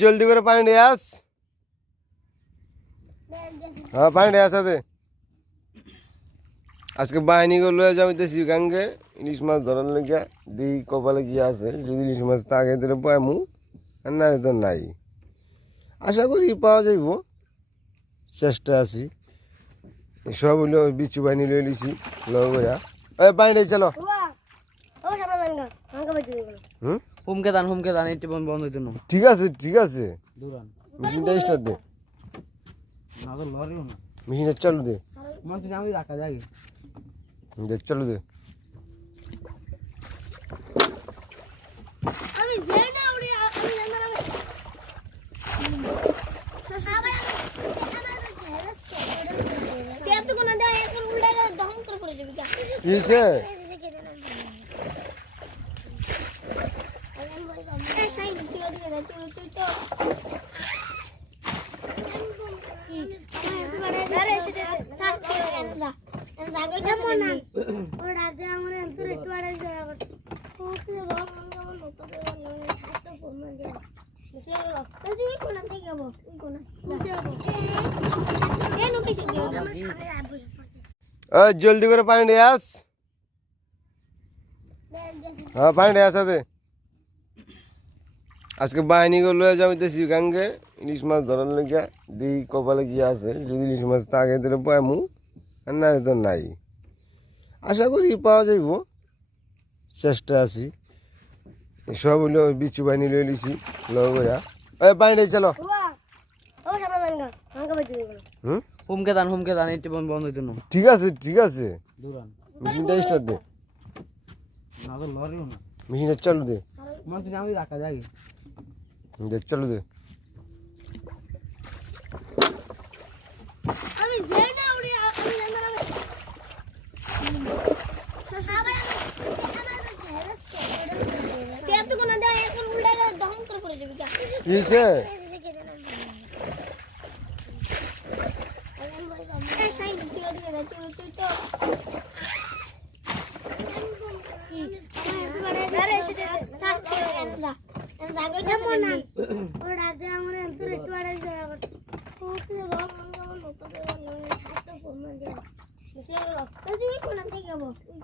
জলদি করে পানি নিয়ে আস। হ্যাঁ পানি নিয়ে আসাতে আজকে বাহিনী গুলো যাইতেছি গাঙ্গে ইলিশ মাছ ধরার লেগে। দিই কপালে কি আছে, যদি ইলিশ মাছ থাকে তাহলে পাইমু, আর না তো নাই। আশা করি পাওয়া যাইব, চেষ্টা আছি। সব হইলো বিচু বাহিনী লয়ে লিছি লগা। পানি নেই চলো। হুমকে দান এটা বন্ধ হইতো না। ঠিক আছে ঠিক আছে, মেশিনটা স্টার্ট দে। মেশিনটা চালু দে। আমি রাখা যাই দে চালু দে। আমি যাই না উড়ি আমি জানা না সবাই কে তো কোন দা এখন উল্টা গেলে দহন করে পড়ে যাবে কি কিছে এই সাইড তুই ওদিকে যা, তুই তো আরে থাক তুই এনদা জাগই যাস না ওর আগে আমার এন্টর একটু আড়াই জায়গা করতে ওকে বাবা আমার লোক দে বললাম হাতটা ফোন দে সেলো তুই কোন থেকে যাব তুই কোন যাব এ নুকে কি দিও আমার সামনে আবু জলদি করে পানি নিয়ে আস। হ্যাঁ পানি নিয়ে আসাতে আজকে বাহিনী গুলো যাইতেছি গাঙ্গে ইলিশ মাছ ধরার লেগে। দিই কপালে কি আছে, যদি ইলিশ মাছ থাকে তাহলে পাইমু, আর না তো নাই। আশা করি পাওয়া যাইব, চেষ্টা আছি। সব হইলো বিচু বাহিনী লয়ে লিছি লগা। পানি নেই চলো। ও সামনে গা আমাকে বাজে দিও হুমকে দান এটা বন্ধ হইতো না। ঠিক আছে ঠিক আছে, মেশিনটা স্টার্ট দে। মেশিনটা চালু দে। আমি রাখা যাই দে চালু দে। আমি যাই না উড়ি আমি জানা না সবাই কে তো কোন দা এখন উল্টা গেলে দহন করে পড়ে যাবে কি কিছে এই সাইড তুই ওদিকে যা, তুই তো থাক তুই এনদা জাগই যাস না ওর আগে আমার এন্টর একটু আড়াই জায়গা করতে ওকে বাবা আমার লোক দে বললাম হাতটা ফোন দে সেলো তুই কোন থেকে যাব তুই